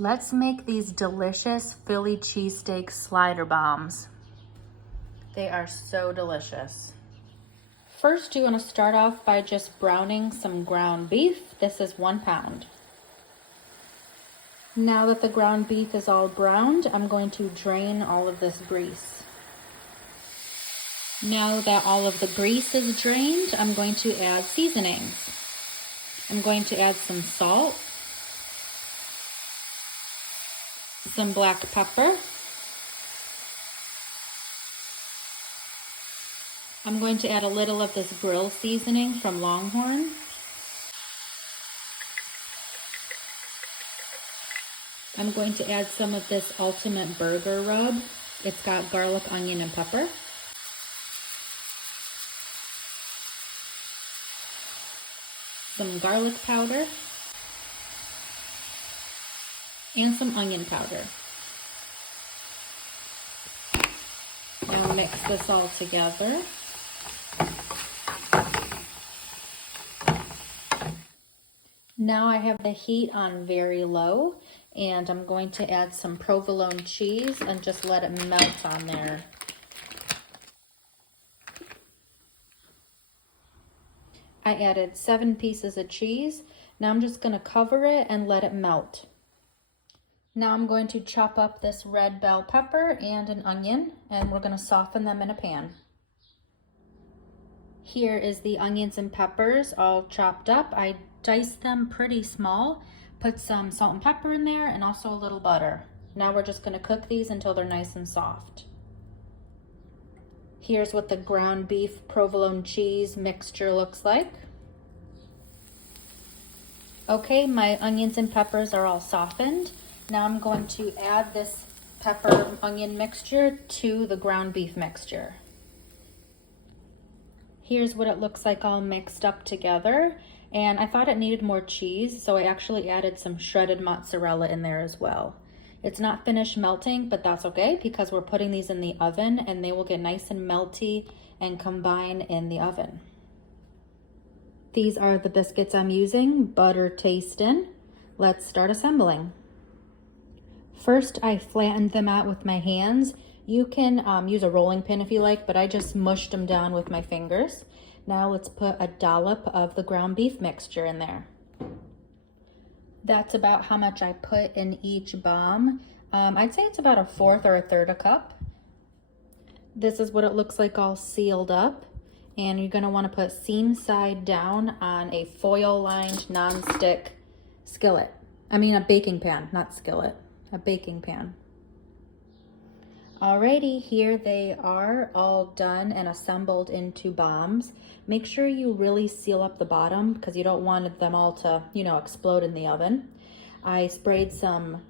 Let's make these delicious Philly cheesesteak slider bombs. They are so delicious. First, you want to start off by just browning some ground beef. This is 1 pound. Now that the ground beef is all browned, I'm going to drain all of this grease. Now that all of the grease is drained, I'm going to add seasonings. I'm going to add some salt, some black pepper. I'm going to add a little of this grill seasoning from Longhorn. I'm going to add some of this Ultimate Burger Rub. It's got garlic, onion, and pepper. Some garlic powder. And some onion powder. Now mix this all together. Now I have the heat on very low, and I'm going to add some provolone cheese and just let it melt on there. I added 7 pieces of cheese. Now I'm just going to cover it and let it melt. Now I'm going to chop up this red bell pepper and an onion, and we're going to soften them in a pan. Here is the onions and peppers all chopped up. I diced them pretty small, put some salt and pepper in there, and also a little butter. Now we're just going to cook these until they're nice and soft. Here's what the ground beef provolone cheese mixture looks like. Okay, my onions and peppers are all softened. Now I'm going to add this pepper onion mixture to the ground beef mixture. Here's what it looks like all mixed up together. And I thought it needed more cheese, so I actually added some shredded mozzarella in there as well. It's not finished melting, but that's okay because we're putting these in the oven and they will get nice and melty and combine in the oven. These are the biscuits I'm using, butter tasting. Let's start assembling. First, I flattened them out with my hands. You can use a rolling pin if you like, but I just mushed them down with my fingers. Now let's put a dollop of the ground beef mixture in there. That's about how much I put in each bomb. I'd say it's about 1/4 or 1/3 a cup. This is what it looks like all sealed up. And you're gonna wanna put seam side down on a foil lined non-stick skillet. I mean a baking pan, not skillet, a baking pan. Alrighty, here they are all done and assembled into bombs. Make sure you really seal up the bottom because you don't want them all to, explode in the oven. I sprayed some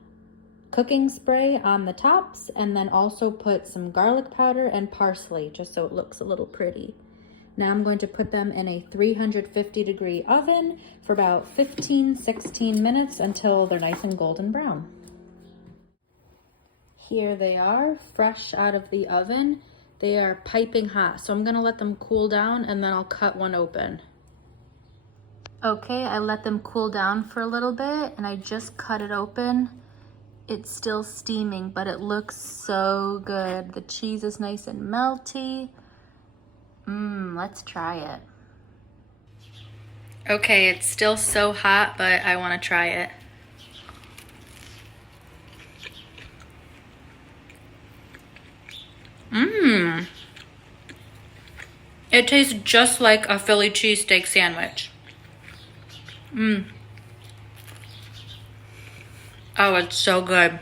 cooking spray on the tops and then also put some garlic powder and parsley just so it looks a little pretty. Now I'm going to put them in a 350-degree oven for about 15-16 minutes until they're nice and golden brown. Here they are, fresh out of the oven. They are piping hot, so I'm gonna let them cool down and then I'll cut one open. Okay, I let them cool down for a little bit and I just cut it open. It's still steaming, but it looks so good. The cheese is nice and melty. Let's try it. Okay, it's still so hot, but I wanna try it. It tastes just like a Philly cheesesteak sandwich. Oh, it's so good.